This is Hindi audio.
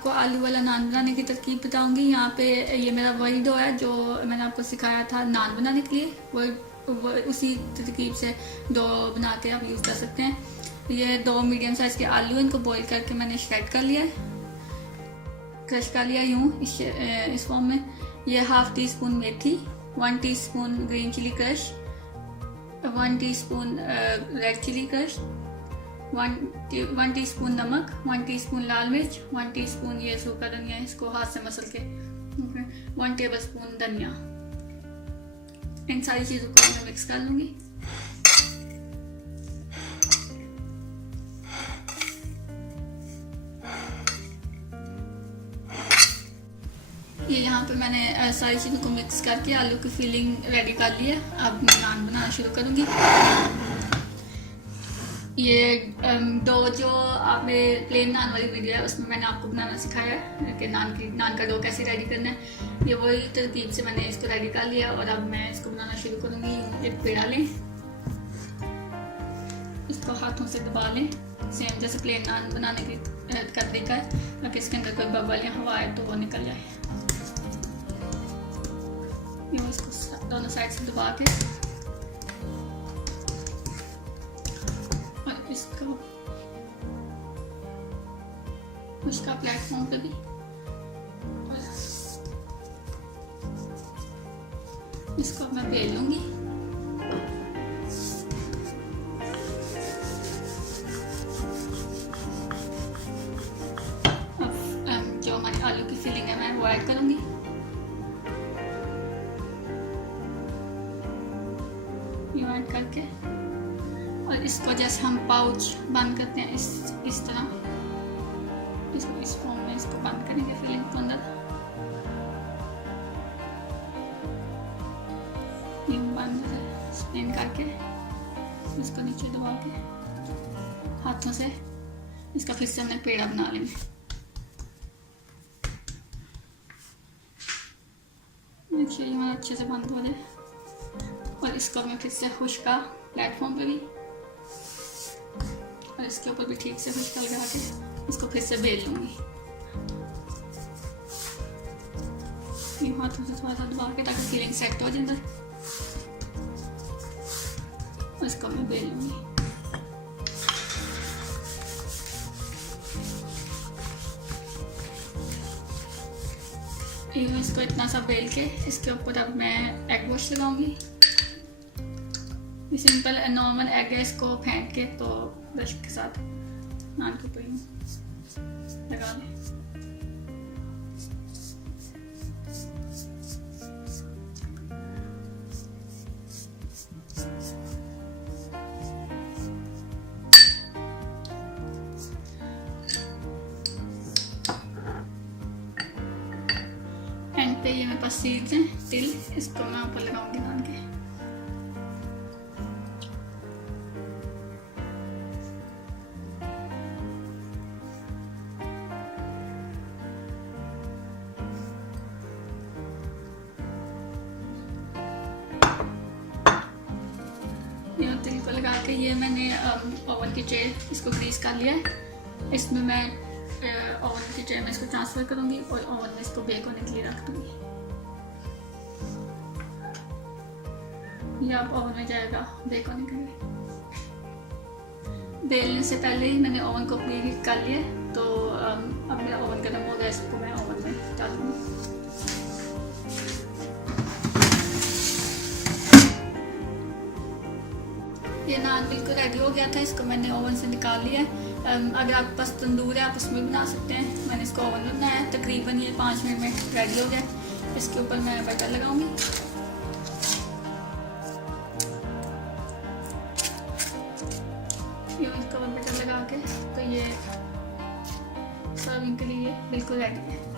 आपको आलू वाला नान बनाने की तरकीब बताऊंगी। यहाँ पे ये मेरा वही डो है जो मैंने आपको सिखाया था नान बनाने के लिए, वो उसी तरकीब से डो बना के आप यूज़ कर सकते हैं। ये 2 मीडियम साइज़ के आलू, इनको बॉईल करके मैंने श्रेड कर लिया है, क्रश कर लिया यूँ इस फॉर्म में। ये ½ टीस्पून मेथी, 1 teaspoon green chilli crush, 1 teaspoon red chilli crush, 1 teaspoon नमक, 1 टीस्पून लाल मिर्च, 1 टीस्पून ये सूखा धनिया, इसको हाथ से मसल के, 1 टेबलस्पून धनिया। इन सारी चीज़ों को मैं मिक्स कर लूँगी। ये यहाँ पे मैंने सारी चीज़ों को मिक्स करके आलू की फिलिंग रेडी कर ली है। अब मैं नान बनाना शुरू करूँगी। ये डो जो आपने प्लेन नान वाली वीडियो है उसमें मैंने आपको बनाना सिखाया है कि नान का डो कैसे रेडी करना है। ये वही तरकीब से मैंने इसको रेडी कर लिया और अब मैं इसको बनाना शुरू करूँगी। एक पेड़ा लें, इसको हाथों से दबा लें, सेम जैसे प्लेन नान बनाने की का तरीका है, ताकि इसके अंदर कोई बबल या हवा है तो वो निकल जाए। ये इसको दोनों साइड से दबा के और इसको उसका प्लेटफॉर्म पे भी इसको मैं बेल लूंगी। अब जो हमारी आलू की फिलिंग है मैं वो ऐड करूंगी। ऐड करके और इसको जैसे हम पाउच बंद करते हैं इस तरह इसको इस फॉर्म में इसको बंद करेंगे फिलिंग को अंदर। ये बंद स्पिन करके इसको नीचे दबा के हाथों से इसका फिर से हमने पेड़ा बना लेंगे। देखिए ये हमारा अच्छे से बंद हो जाए और इसको मैं फिर से खुश्का प्लेटफॉर्म पे भी और इसके ऊपर भी ठीक से खुश्का लगा के इसको फिर से बेल लूँगी। ये हाथों से थोड़ा सा दबा के ताकि फीलिंग सेट हो जाए अंदर और इसको मैं बेल लूँगी। इसको इतना सा बेल के इसके ऊपर अब मैं एग वॉश लगाऊंगी। सिंपल नॉर्मल एग है, इसको फेंट के तो ब्रश के साथ नान के ऊपर लगा लें। एंड पे ये मेरे पास सीड्स हैं तिल, इसको मैं ऊपर लगाऊंगी नान के। तिल को लगा के ये मैंने ओवन की ट्रे इसको ग्रीस कर लिया है। इसमें मैं ओवन की ट्रे में इसको ट्रांसफ़र करूँगी और ओवन में इसको बेक होने के लिए रख दूँगी। ये अब ओवन में जाएगा बेक होने के लिए। बेलने से पहले ही मैंने ओवन को प्री हीट कर लिया है, तो अब मेरा ओवन गर्म हो गया, इसको मैं ओवन में डालूँगी। ये नान बिल्कुल रेडी हो गया था, इसको मैंने ओवन से निकाल लिया है। अगर आपके पास तंदूर है आप उसमें बना सकते हैं। मैंने इसको ओवन में बनाया है, तकरीबन ये 5 मिनट में रेडी हो गया। इसके ऊपर मैं बटर लगाऊंगी। ये इसको बटर लगा के तो ये सर्विंग के लिए बिल्कुल रेडी है।